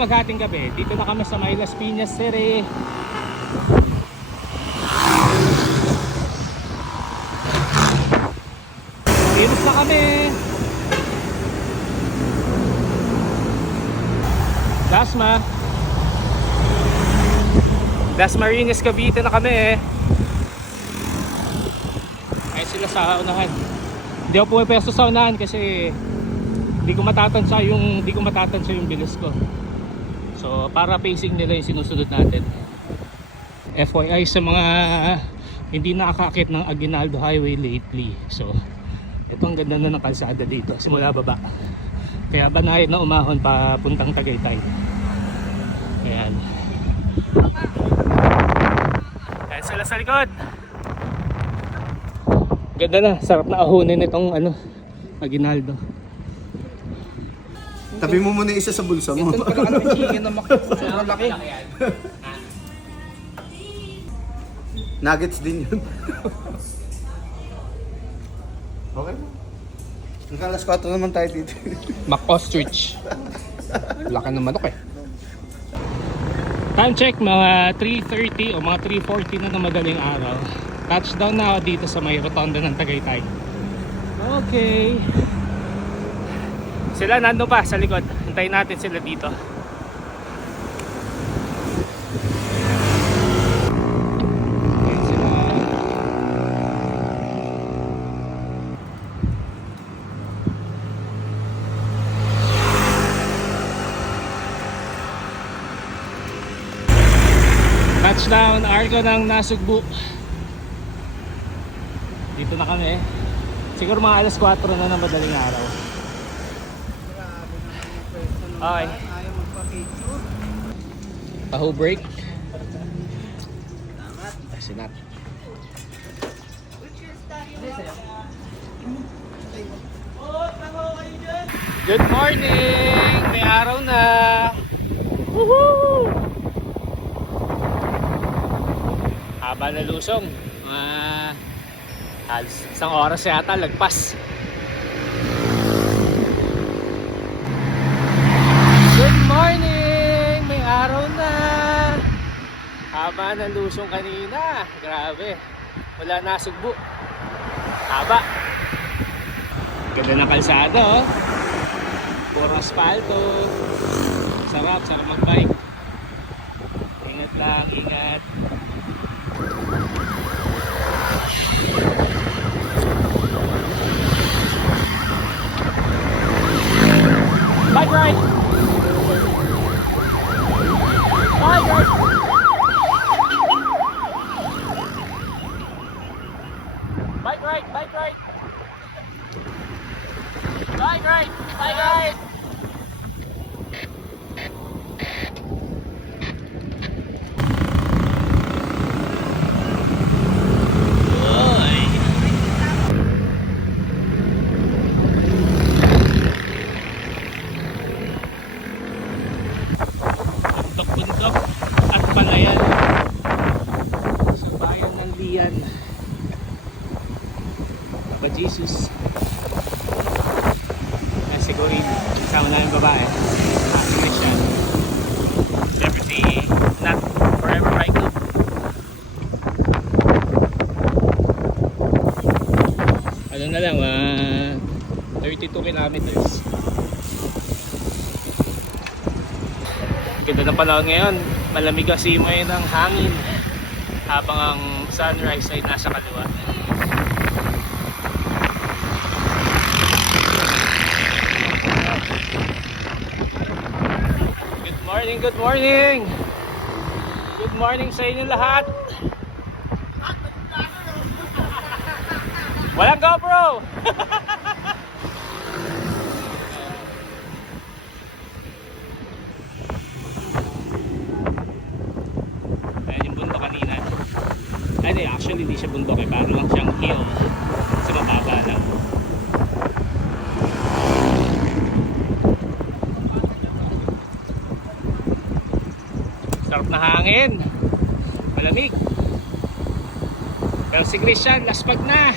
maghating gabi. Dito na kami sa May Las Piñas City. Iris na kami. Dasmariñas Cavite na kami. Ay sila sa unahan. Hindi ako pumipesto sa unahan kasi hindi ko matatansya yung bilis ko. So para pacing nila yung sinusunod natin. FYI sa mga hindi nakakakit ng Aguinaldo Highway lately. So ito ang ganda na ng kalsada dito simula baba. Kaya banayad na umahon papuntang Tagaytay. Ayan. Ayan sila sa likod. Ganda na, sarap na ahonin itong Aguinaldo. Tabi mo muna isa sa bulsa mo. Ito pala ng chicken na sobrang laki. Nuggets din yun. Okay. Hanggang alas 4 naman tayo dito. Mac ostrich. Laki ng manok eh. Time check mga 3:30 o mga 3:40 na ng madaling araw. Touchdown na ako dito sa may rotonda ng Tagaytay. Okay. Sila nandun pa sa likod. Hintayin natin sila dito. Ayan sila. Touchdown, Argo ng Nasugbu. Dito na kami. Siguro mga alas 4 na ng madaling araw. Okay. Taho break. Sinat. Good morning! May araw na! Woohoo! Haba na lusong. Halos isang oras yata lagpas. Good morning! May araw na! Haba na lusong kanina. Grabe. Wala Nasugbu. Haba. Ganda ng kalsada oh. Puro asfalto. Sarap mag-bike. Ingat lang, ingat. Bike right. Bike right. Bike right. Bike right. Bike right. Bike right. Bundok at palayan sa bayan ng Lian. Papa Jesus. Siguro kasama namin babae. Christian. Liberty not forever right now. Ano na lang 32 kilometers. Ganda ng panahon ngayon, malamig ang simoy ng hangin habang ang sunrise ay nasa kaliwa. Good morning, good morning! Good morning sa inyo lahat! Walang GoPro! Actually hindi siya bundok parang lang siyang hill sa mababa lang. Sarap na hangin, malamig, pero si Christian laspag na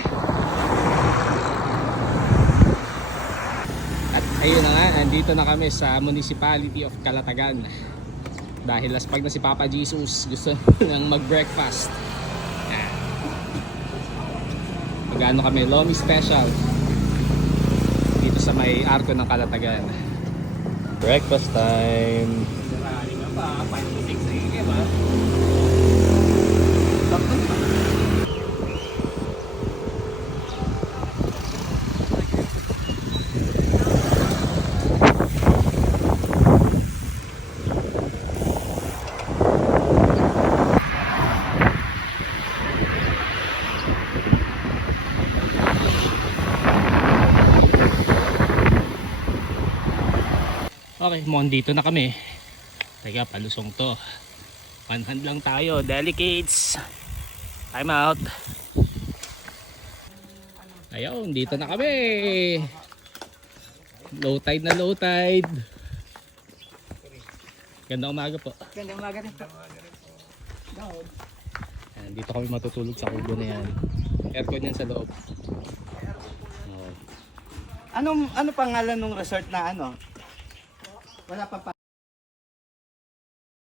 at Ayun na nga, andito na kami sa Municipality of Calatagan. Dahil laspag na si Papa Jesus, gusto nang mag-breakfast. Yan. Magano kami, Lomi Special. Dito sa may arko ng Calatagan. Breakfast time. Marami ka pa, 5 to 6 a.m. ha. Okay, mon dito na kami. Teka, palusong to. One hand lang tayo, delicates. Time out. Ayun, dito na kami. Low tide na low tide. Gandang umaga po. Gandang umaga rin po. Ayan, dito kami matutulog sa kubo na yan. Aircon yan sa loob. Oh. Ano pangalan ng resort na ano? Wala pa pa.